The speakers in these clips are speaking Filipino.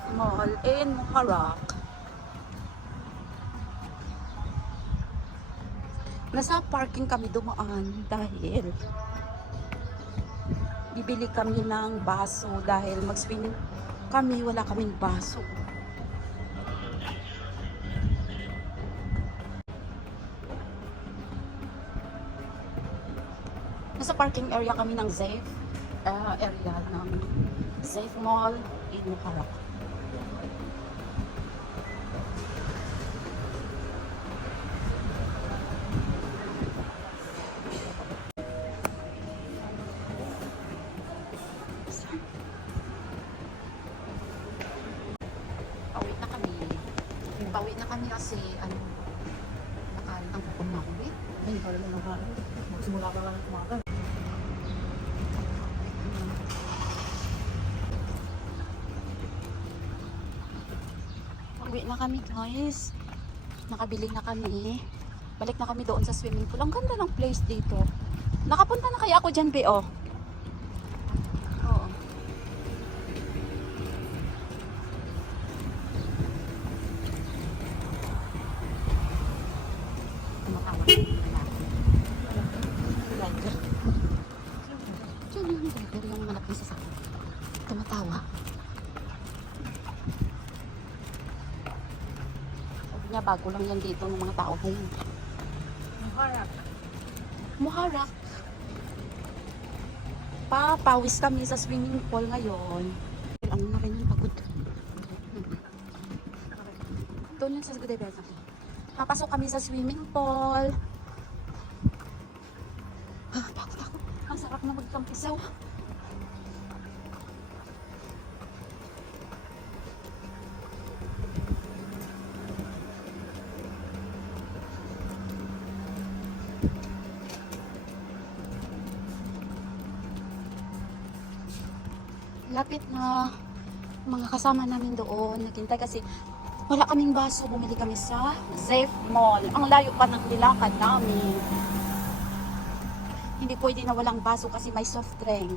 Safe Mall in Muharraq. Nasa parking kami dumaan dahil bibili kami ng baso dahil mag-swimming kami, wala kaming baso. Nasa parking area kami ng Safe area ng Safe Mall in Muharraq. Pauwi na kami kasi nakalit ang pupon na ako eh. Ay, para lang nakalit. Magsimula pa lang kumakan. Pauwi na kami guys. Nakabili na kami. Balik na kami doon sa swimming pool. Ang ganda ng place dito. Nakapunta na kaya ako dyan, Beo? Oo. Tumatawa. Diyan yung driver, yung malapit sa akin. Tumatawa. Sabi niya, bago lang yan dito ng mga tao ngayon. Muharraq. Muharraq. Papawis kami sa swimming pool ngayon. Ano na rin yung pagod. Doon lang sa Gudebel. Papasok kami sa swimming pool. Pagod ako. Ang sarap na magtampisaw. Lapit na mga kasama namin doon. Naghintay kasi wala kaming baso. Bumili kami sa Safe Mall. Ang layo pa ng nilakad namin. Hindi pwede na walang baso kasi may soft drink.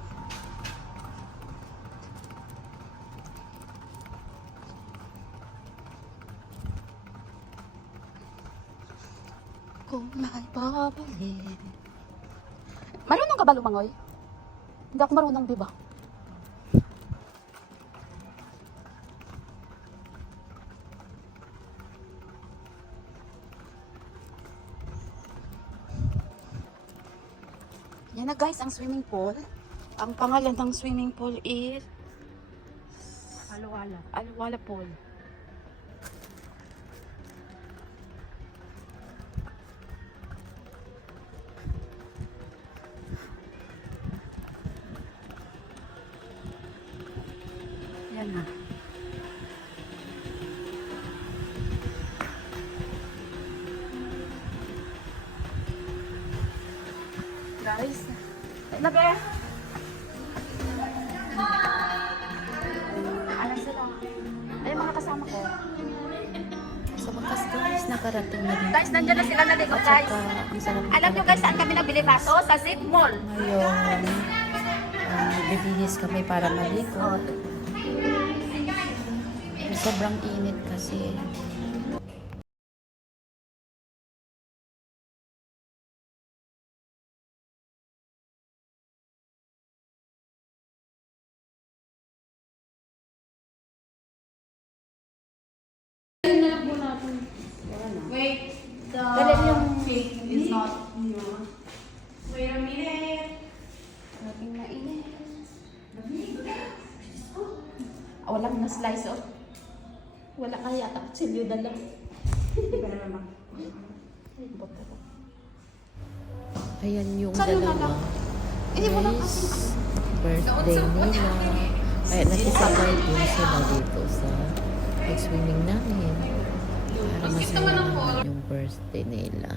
Kung may babalik. Marunong ka ba lumangoy? Hindi ako marunong, diba? Yan na guys, ang swimming pool. Ang pangalan ng swimming pool is Alwala. Alwala Pool. Yan na. Guys, nabe. Ano sila? Ay, mga kasama ko. Sa wakas guys, nakarating na din. Guys, nandiyan na sila na dito, guys. Ang sarap Alam nyo guys, saan kami nabili baso? Sa Safe Mall. ngayon. Bibihis kami para maligo. Sobrang init kasi. Wait, the Dali yung cake is not new. Wait a minute. Laging mainit. Walang na slice oh. Wala kaya taksilyo dala. Pero naman. Ayan yung Saan yung dalawa. Hindi mo lang Guys, birthday nila. Kaya nakisabay din sila dito sa pag-swimming namin. Para masaya naman yung birthday nila.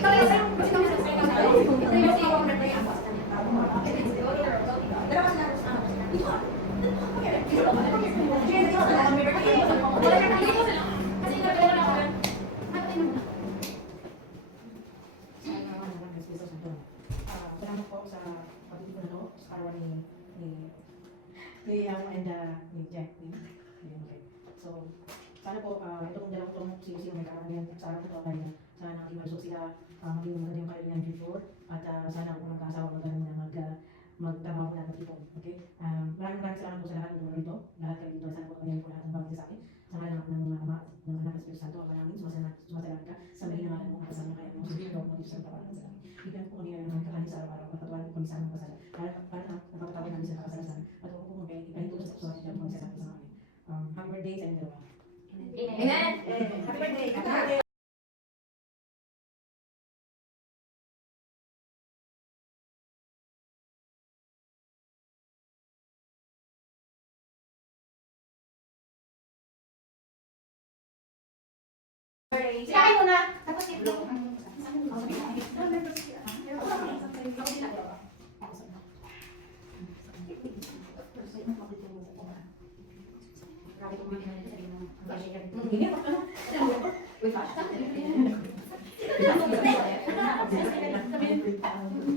Salamat po sa pagtitipon na to, sa arawan ni and ni Jack. Okay. So, sana po, ito kung dalawang itong sino-sino may karamihan sa araw na ito ay sana maging malusog sila, maging maganda yung kailangan ng future, at sana kung magkakasawa maganda na magtrabaho na mag-ipon. Okay? Maraming salamat po sa lahat ng dito, lahat kayo dito, sana po magaling po lahat ng pamilya sa akin. Sa ngalan ng Ama, ng Anak at Espiritu Santo, Ama namin, sumasalamat ka, sa mga ngalan mo, at sa mga kaya mo, sa Espiritu mo, sa tawanan sa amin. Bigyan po kami ng kakanin sa araw-araw, pagpatuloy po kami sa aming pasal. Para napapatawin namin sa kasalasan, at huwag po kung ikahin po sa puso at dyan po sa amin. Happy birthday sa inyo dalawa. Amen. Happy birthday. Happy birthday. Sikain mo na. Tapos ito.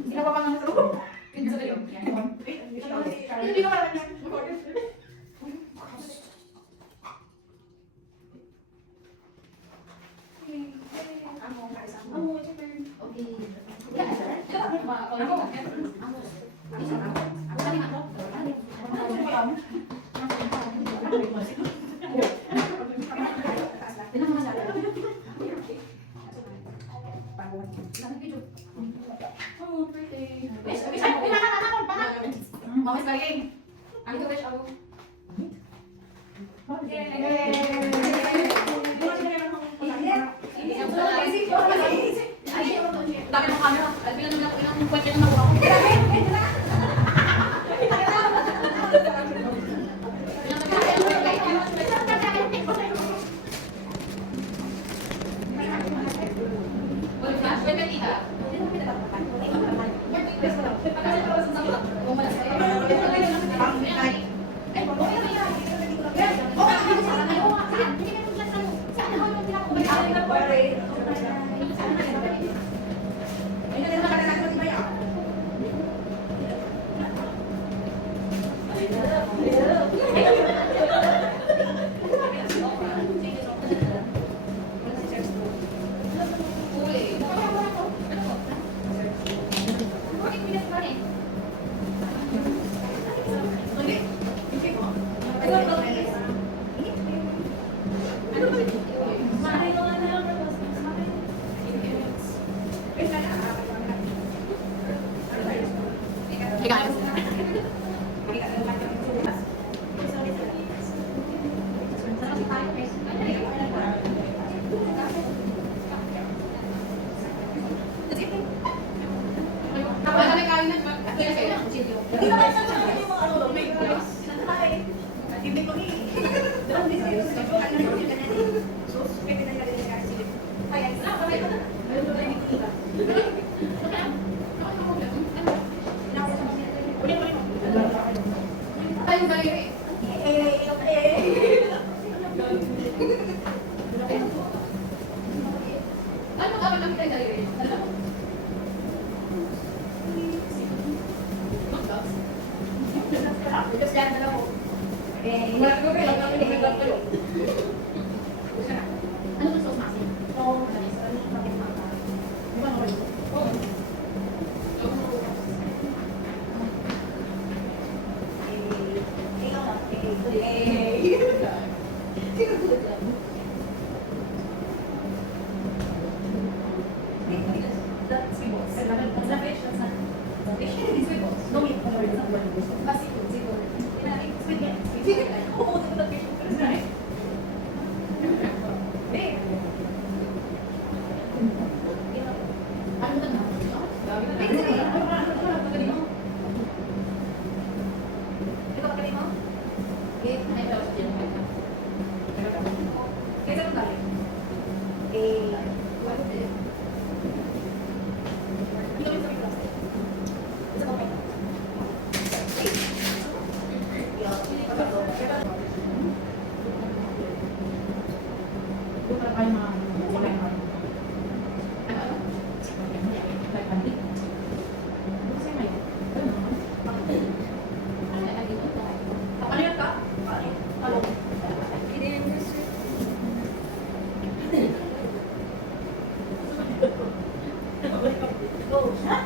Sino pa pang nasa Mamas lagi. Ang ito guys, ako. Dami ng camera. Albilan naman ako ilang kwento na nakuha ko. Hey guys. Ito